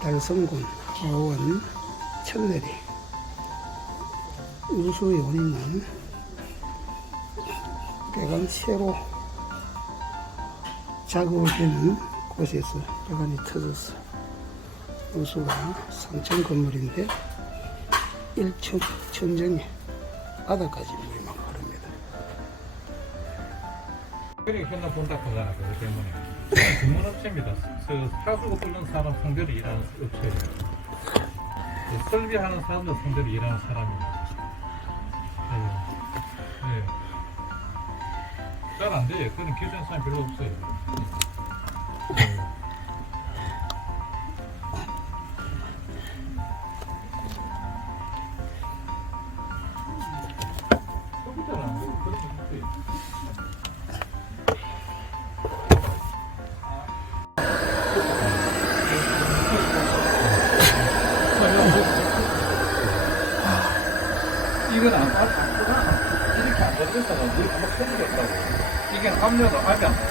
달성군 하원 천내리 우수 요인은 배관 새로 작업을 되는 곳에서 배관이 터졌어. 우수가 3층 건물인데 1층 천정에 바닥까지 물이 막 그래 현나 본다 그거 때문에. 전문 업체입니다. 그 사수고 뚫는 사람 상대로 일하는 업체예요. 그 설비하는 사람들 상대로 일하는 사람이에요. 네. 네. 잘 안 돼요 그런 기술한 사람이 별로 없어요 이건 안, 안, 안, 이렇게 안 걸렸다가 물이 한번 터지겠다고. 이게 압력은 압이 안 나와.